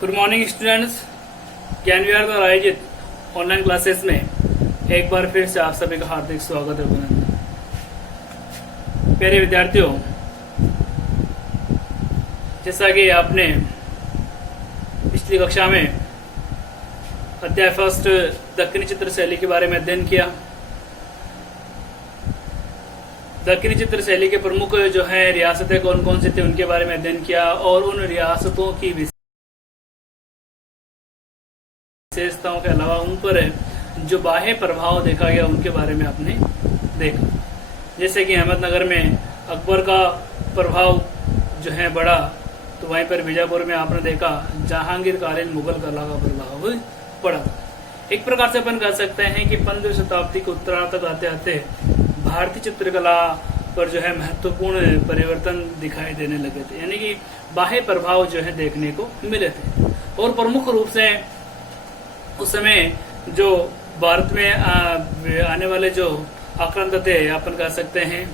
Good morning students. ज्ञान विहार द्वारा आयोजित ऑनलाइन क्लासेस में एक बार फिर से आप सभी का हार्दिक स्वागत है। प्यारे विद्यार्थियों, जैसा कि आपने पिछली कक्षा में अध्याय फर्स्ट दक्षिणी चित्र शैली के बारे में अध्ययन किया। दक्षिणी चित्र शैली के प्रमुख जो है रियासतें कौन कौन सी थी उनके बारे में अध्ययन किया और उन रियासतों की विशेषताओं के अलावा उन पर जो बाह्य प्रभाव देखा गया उनके बारे में आपने देखा। जैसे कि अहमदनगर में अकबर का प्रभाव जो है बड़ा, तो वहीं पर बीजापुर में आपने देखा जहांगीर कालीन मुगल कला का प्रभाव पड़ा। एक प्रकार से अपन कह सकते हैं कि 15वीं शताब्दी के उत्तरार्ध तक आते आते भारतीय चित्रकला पर जो है महत्वपूर्ण परिवर्तन दिखाई देने लगे थे, यानी कि बाह्य प्रभाव जो है देखने को मिले थे। और प्रमुख रूप से उस समय जो भारत में आने वाले जो आक्रांत थे, अपन कह सकते हैं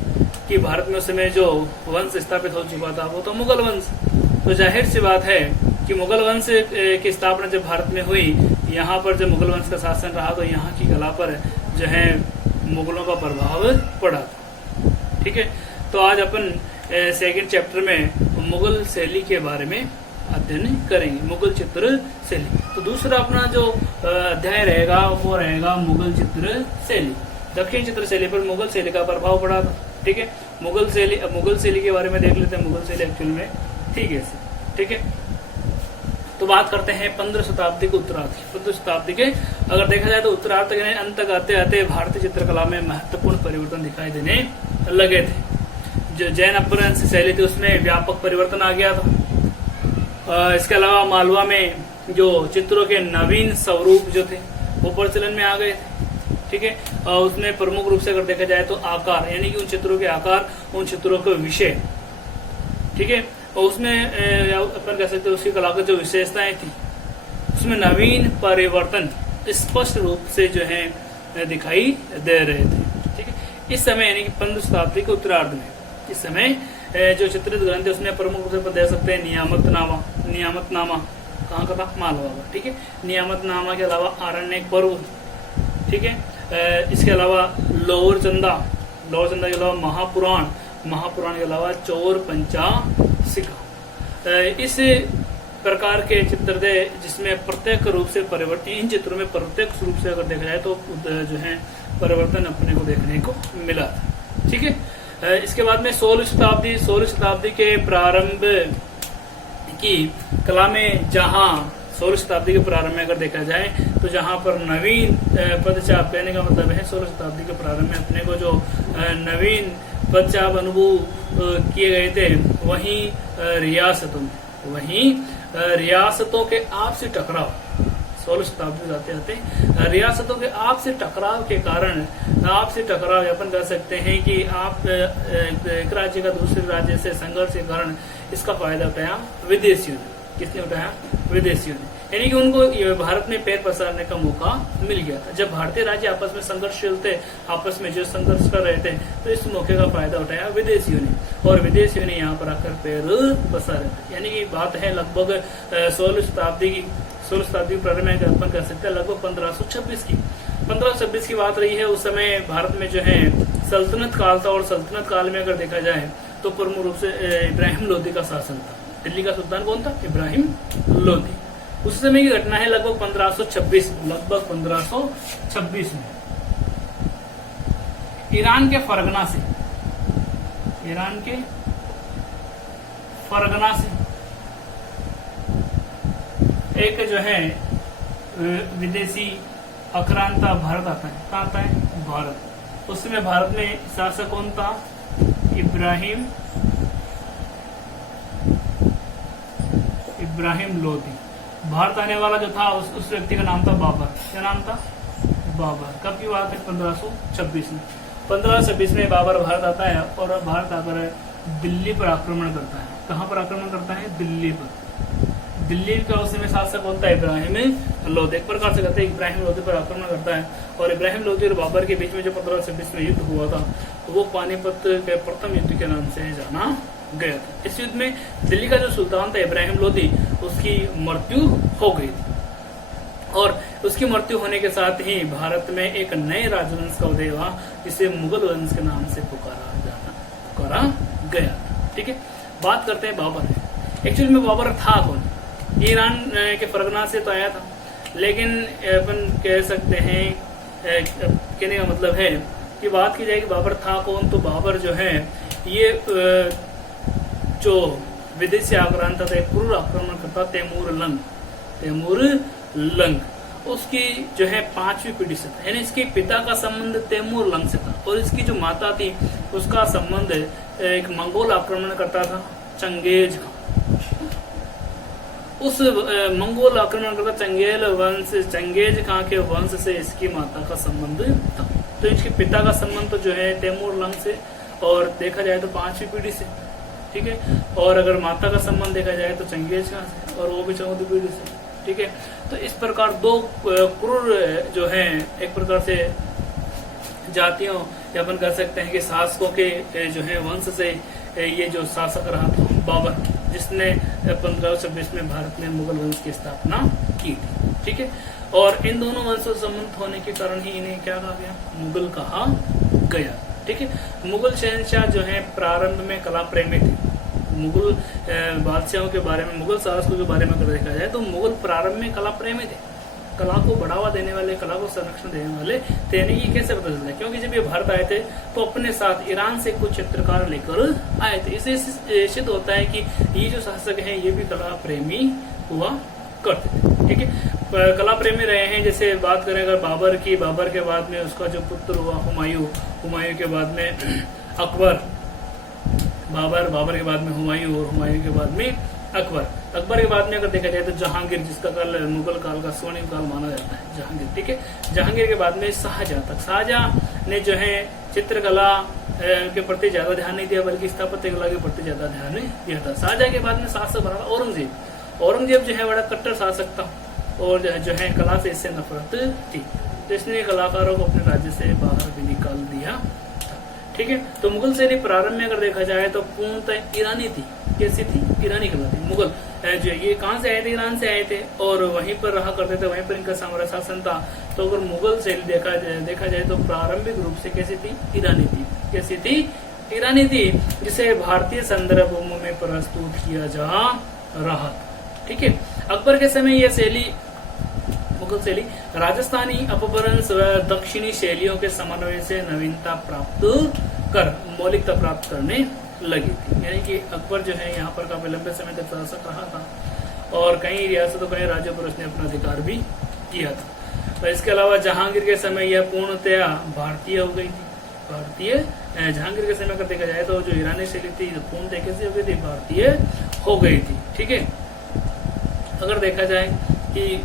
कि भारत में उस समय जो वंश स्थापित हो चुका था वो तो मुगल वंश। तो जाहिर सी बात है कि मुगल वंश की स्थापना जब भारत में हुई, यहाँ पर जब मुगल वंश का शासन रहा तो यहाँ की कला पर जो है मुगलों का प्रभाव पड़ा था। ठीक है, तो आज अपन सेकंड चैप्टर में मुगल शैली के बारे में अध्ययन करेंगे, मुगल चित्र शैली। तो दूसरा अपना जो अध्याय रहेगा वो रहेगा मुगल चित्र शैली। दक्षिण चित्र शैली पर मुगल शैली का प्रभाव पड़ा था। ठीक है, मुगल शैली के बारे में देख लेते हैं। मुगल शैली एक्चुअल में ठीक है। ठीक है, तो बात करते हैं 15 शताब्दी के उत्तरार्ध की। 15 शताब्दी के अगर देखा जाए तो उत्तरार्ध के अंत तक आते आते भारतीय चित्रकला में महत्वपूर्ण परिवर्तन दिखाई देने लगे थे। जो जैन अपभ्रंश शैली थी उसमें व्यापक परिवर्तन आ गया था। इसके अलावा मालवा में जो चित्रों के नवीन स्वरूप जो थे वो प्रचलन में आ गए थे। ठीक है, उसमें प्रमुख रूप से अगर देखा जाए तो आकार, यानी कि उन चित्रों के आकार, उन चित्रों के विषय। ठीक है, और उसमें अपन कह सकते हैं उसकी कला की जो विशेषताएं थी उसमें नवीन परिवर्तन स्पष्ट रूप से जो है दिखाई दे रहे थे। ठीक है, इस समय यानी कि 15 शताब्दी के उत्तरार्ध में इस समय जो चित्रित ग्रंथ है उसमें प्रमुख रूप से देख सकते हैं नियामतनामा कहाँ का था? मालवा का। ठीक है, नियामतनामा के अलावा आरण्यक पर्व। ठीक है, इसके अलावा लोअर चंदा के अलावा महापुराण के अलावा चोर पंचासिका। इस प्रकार के चित्र थे जिसमें प्रत्यक्ष रूप से परिवर्तन, इन चित्रों में प्रत्यक्ष रूप से अगर देखा जाए तो जो है परिवर्तन अपने को देखने को मिला था। ठीक है, इसके बाद में 16वीं शताब्दी के प्रारंभ की कला में, जहां 16वीं शताब्दी के प्रारंभ में अगर देखा जाए तो जहां पर नवीन पदचाप, कहने का मतलब है 16वीं शताब्दी के प्रारंभ में अपने को जो नवीन पदचाप अनुभव किए गए थे, वहीं रियासतों के आपसी टकराव, 16वीं शताब्दी में जाते आते रियासतों के आपसी टकराव के कारण, आपसी टकराव अपन कह सकते हैं कि आप एक राज्य का दूसरे राज्य से संघर्ष के कारण इसका फायदा उठाया विदेशियों ने। किसने उठाया? विदेशियों ने, यानी कि उनको भारत में पैर पसारने का मौका मिल गया था। जब भारतीय राज्य आपस में संघर्षशील थे, आपस में जो संघर्ष कर रहे थे, तो इस मौके का फायदा उठाया विदेशियों ने और विदेशियों ने यहाँ पर आकर पैर पसारे। यानी कि बात है लगभग 16वीं शताब्दी के प्रारंभ में अपन कह सकते हैं लगभग 1526 की बात रही है। उस समय भारत में जो है सल्तनत काल था और सल्तनत काल में अगर देखा जाए तो प्रमुख रूप से इब्राहिम लोदी का शासन था। दिल्ली का सुल्तान कौन था? इब्राहिम लोदी। उस समय की घटना है लगभग 1526 में ईरान के फरगना से एक जो है विदेशी आक्रांता भारत आता है। कहाँ आता है? भारत। उस समय भारत में शासक कौन था? इब्राहिम लोदी। भारत आने वाला जो था उस व्यक्ति का नाम था बाबर। क्या नाम था? बाबर। कब की बात है? 1526 में। 1526 में बाबर भारत आता है और भारत आकर दिल्ली पर आक्रमण करता है। कहाँ पर आक्रमण करता है? दिल्ली पर। दिल्ली का उस समय शासक कौन था? इब्राहिम लोदी। एक प्रकार से कहते हैं इब्राहिम लोदी पर आक्रमण करता है और इब्राहिम लोदी और बाबर के बीच में जो 1526 में युद्ध हुआ था वो पानीपत के प्रथम युद्ध के नाम से जाना गया था। इस युद्ध में दिल्ली का जो सुल्तान था इब्राहिम लोदी, उसकी मृत्यु हो गई थी और उसकी मृत्यु होने के साथ ही भारत में एक नए राजवंश का उदय हुआ जिसे मुगल वंश के नाम से पुकारा गया। ठीक है, बात करते हैं बाबर। एक्चुअली में बाबर था कौन? ये ईरान के फरगना से तो आया था, लेकिन अपन कह सकते हैं, कहने का मतलब है कि बात की जाए कि बाबर था कौन, तो बाबर जो है ये जो विदेशी आक्रांता था, क्रूर आक्रमण करता तैमूर लंग उसकी जो है 5वीं पीढ़ी से था, यानी इसके पिता का संबंध तैमूर लंग से था और इसकी जो माता थी उसका संबंध एक मंगोल आक्रमण करता था चंगेज खां। उस मंगोल आक्रमणकर्ता चंगेज खां के वंश से इसकी माता का संबंध था। तो इसके पिता का संबंध तो जो है तैमूर लंग से और देखा जाए तो 5वीं पीढ़ी से। ठीक है, और अगर माता का संबंध देखा जाए तो चंगेज खां से और वो भी 14वीं पीढ़ी से। ठीक है, तो इस प्रकार दो क्रूर जो है एक प्रकार से जातियों या अपन कह सकते हैं कि शासकों के जो है वंश से ये जो शासक रहा था बाबर, जिसने 1526 में भारत में मुगल वंश की स्थापना की थी। ठीक है, और इन दोनों वंशों से संबंध होने के कारण ही इन्हें क्या कहा गया? मुगल कहा गया। ठीक है, मुगल शहंशाह जो है प्रारंभ में कला प्रेमी थे। मुगल बादशाहों के बारे में, मुगल शासकों के बारे में अगर देखा जाए तो मुगल प्रारंभ में कला प्रेमी थे, कला को बढ़ावा देने वाले, कला को संरक्षण देने वाले थे। नहीं, कैसे पता चलता है? क्योंकि जब ये भारत आए थे तो अपने साथ ईरान से कुछ चित्रकार लेकर आए थे। इससे सिद्ध होता है कि ये जो शासक हैं ये भी कला प्रेमी हुआ करते थे। ठीक है, कला प्रेमी रहे हैं। जैसे बात करें अगर बाबर की, बाबर के बाद में उसका जो पुत्र हुआ हुमायूं, हुमायूं के बाद में अकबर, बाबर के बाद में हुमायूं और हुमायूं के बाद में अकबर के बाद में अगर देखा जाए तो जहांगीर, जिसका काल मुगल काल का स्वर्णिम काल माना जाता है, जहांगीर। ठीक है, जहांगीर के बाद में शाहजहां तक। शाहजहां ने जो है चित्रकला के प्रति ज्यादा ध्यान नहीं दिया, बल्कि स्थापत्य कला के प्रति ज्यादा ध्यान दिया था। शाहजहां के बाद में शासक बना औरंगजेब जो है बड़ा कट्टर शासक था और जो है कला से इससे नफरत थी, तो इसने कलाकारों को अपने राज्य से बाहर भी निकाल दिया। ठीक है, तो मुगल शैली प्रारंभ में अगर देखा जाए तो पूर्णतः ईरानी थी। कैसी थी? ईरानी कहलाती। मुगल जो ये कहाँ से आए थे? ईरान से आए थे और वहीं पर रहा करते थे, वहीं पर इनका साम्राज्य शासन था। तो अगर मुगल शैली देखा जाए तो प्रारंभिक रूप से कैसी थी? ईरानी थी। कैसी थी? ईरानी थी, जिसे भारतीय संदर्भों में प्रस्तुत किया जा रहा था। ठीक है, अकबर के समय यह शैली, मुगल शैली राजस्थानी अपभ्रंश व दक्षिणी शैलियों के समन्वय से नवीनता प्राप्त कर मौलिकता प्राप्त करने लगी थी। यानी कि अकबर जो है यहाँ पर काफी लंबे समय तक शासक रहा था और कई रियासतों, कई राज्यों पर उसने अपना अधिकार भी किया था। और इसके अलावा जहांगीर के समय यह पूर्णतया भारतीय हो गई थी। जहांगीर के समय अगर देखा जाए तो जो ईरानी शैली थी पूर्णतः कैसी हो गई थी? भारतीय हो गई थी। ठीक है, अगर देखा जाए कि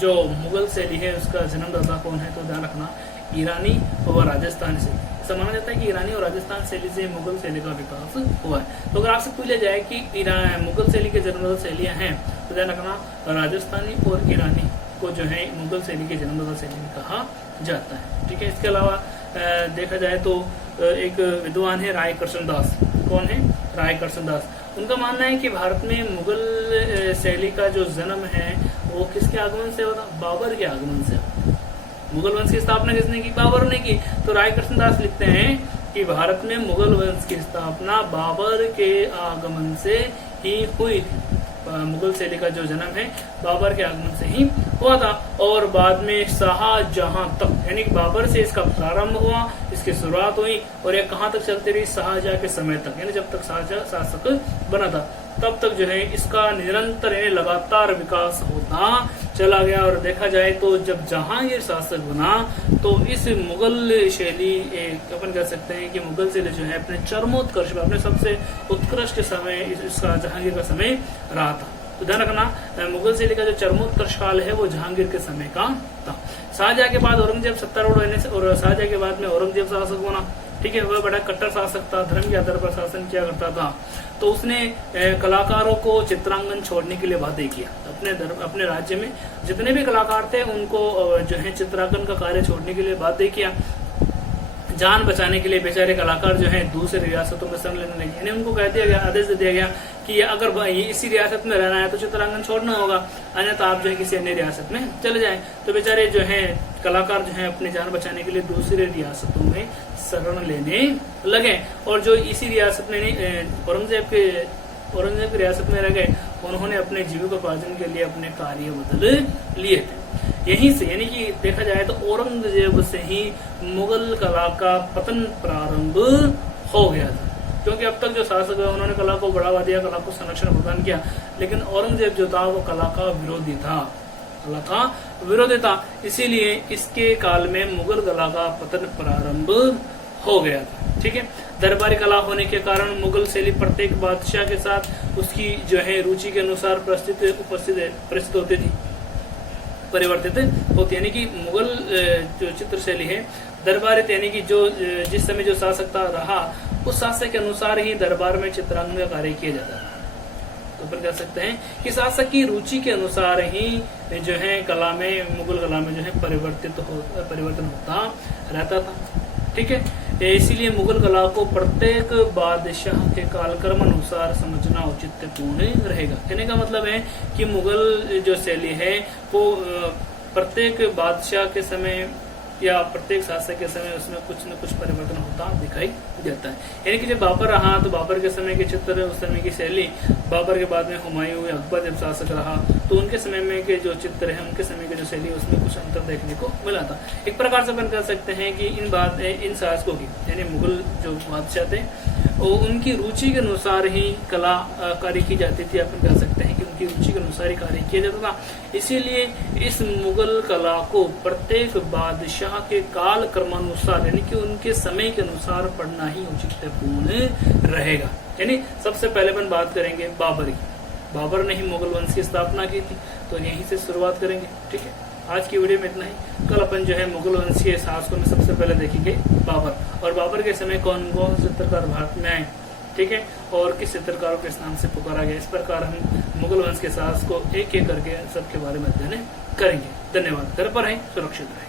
जो मुगल शैली है उसका जन्मदाता कौन है, तो ध्यान रखना ईरानी और राजस्थान शैली। ऐसा माना जाता है कि ईरानी और राजस्थान शैली से मुगल शैली का विकास हुआ है। तो अगर आपसे पूछा जाए कि मुगल शैली के जन्मदाता शैलियां हैं, तो ध्यान रखना राजस्थानी और ईरानी को जो है मुगल शैली के जन्मदाता शैली कहा जाता है। ठीक है, इसके अलावा देखा जाए तो एक विद्वान है राय कृष्ण दास। कौन है? राय कृष्ण दास। उनका मानना है कि भारत में मुगल शैली का जो जन्म है वो किसके आगमन से होता? बाबर के आगमन से। मुगल वंश की स्थापना किसने की? बाबर ने की। तो राय कृष्णदास लिखते हैं कि भारत में मुगल वंश की स्थापना बाबर के आगमन से ही हुई थी। मुगल शैली का जो जन्म है बाबर के आगमन से ही हुआ था और बाद में शाहजहां तक, यानी बाबर से इसका प्रारंभ हुआ, इसकी शुरुआत हुई और ये कहां तक चलती रही? शाहजहां के समय तक, यानी जब तक शाहजहां शासक बना था तब तक जो है इसका निरंतर यानी लगातार विकास होता चला गया। और देखा जाए तो जब जहांगीर शासक बना तो इस मुगल शैली, अपन कह सकते हैं कि मुगल शैली जो है अपने चरमोत्कर्ष में, अपने सबसे उत्कृष्ट समय इसका जहांगीर का समय रहा था। तो ध्यान रखना मुगल शैली का जो चरमोत्कर्ष काल है वो जहांगीर के समय का था। शाहजहां के बाद औरंगजेब सत्तारूढ़ होने से और शाहजहां के बाद में औरंगजेब शासक बना। ठीक है, वह बड़ा कट्टर शासक था, धर्म के आधार पर शासन किया करता था। तो उसने कलाकारों को चित्रांकन छोड़ने के लिए बाध्य किया। अपने राज्य में जितने भी कलाकार थे उनको जो है चित्रांकन का कार्य छोड़ने के लिए बाध्य किया। जान बचाने के लिए बेचारे कलाकार जो हैं दूसरे रियासतों में शरण लेने लगे। यानी उनको कह दिया गया, आदेश दे दिया गया कि अगर ये इसी रियासत में रहना है तो चित्रांकन छोड़ना होगा, अन्यथा आप जो है किसी अन्य रियासत में चले जाएं। तो बेचारे जो हैं कलाकार जो हैं अपनी जान बचाने के लिए दूसरे रियासतों में शरण लेने लगे, और जो इसी रियासत में नहीं औरंगजेब की रियासत में रह गए, उन्होंने अपने जीविकोपार्जन के लिए अपने कार्य बदल लिए थे। यहीं से यानी कि देखा जाए तो औरंगजेब से ही मुगल कला का पतन प्रारंभ हो गया था, क्योंकि अब तक जो शासक है उन्होंने कला को बढ़ावा दिया, कला को संरक्षण प्रदान किया, लेकिन औरंगजेब जो था वो कला का विरोधी था, इसीलिए इसके काल में मुगल कला का पतन प्रारंभ हो गया था। ठीक है, दरबारी कला होने के कारण मुगल शैली प्रत्येक बादशाह के साथ उसकी जो है रुचि के अनुसार प्रस्तुत होती थी, परिवर्तित होती। यानी कि मुगल जो चित्र शैली है दरबारी, यानी कि जो जिस समय जो शासक रहा उस शासक के अनुसार ही दरबार में चित्रांकन का कार्य किया जाता था। तो फिर कह सकते हैं कि शासक की रुचि के अनुसार ही जो है कला में, मुगल कला में जो है परिवर्तन होता रहता था। ठीक है, इसीलिए मुगल कला को प्रत्येक बादशाह के कालक्रम अनुसार समझना औचित्यपूर्ण रहेगा। कहने का मतलब है कि मुगल जो शैली है वो प्रत्येक बादशाह के समय या प्रत्येक शासक के समय उसमें कुछ न कुछ परिवर्तन होता दिखाई देता है। यानी कि जब बाबर रहा तो बाबर के समय के चित्र, उस समय की शैली, बाबर के बाद में हुमायूं या अकबर जब शासक रहा तो उनके समय में के जो चित्र है, उनके समय की जो शैली, उसमें कुछ अंतर देखने को मिला था। एक प्रकार से अपन कह सकते हैं कि इन शासकों की, यानी मुगल जो बादशाह थे, उनकी रुचि के अनुसार ही कला कार्य की जाती थी। अपन कह सकते हैं कि उनकी रुचि के अनुसार ही कार्य किया जाता था। इसीलिए इस मुगल कला को प्रत्येक बादशाह के काल क्रमानुसार, यानी कि उनके समय के अनुसार पढ़ना ही औचित्यपूर्ण रहेगा। यानी सबसे पहले अपन बात करेंगे बाबर की। बाबर ने ही मुगल वंश की स्थापना की थी, तो यहीं से शुरुआत करेंगे। ठीक है, आज की वीडियो में इतना ही। कल अपन जो है मुगल वंश के शासकों में सबसे पहले देखेंगे बाबर, और बाबर के समय कौन कौन चित्रकार भारत में आए, ठीक है, और किस चित्रकारों के नाम से पुकारा गया। इस प्रकार हम मुगल वंश के शासक को एक एक करके सबके बारे में अध्ययन करेंगे। धन्यवाद। घर पर रहें, सुरक्षित रहें।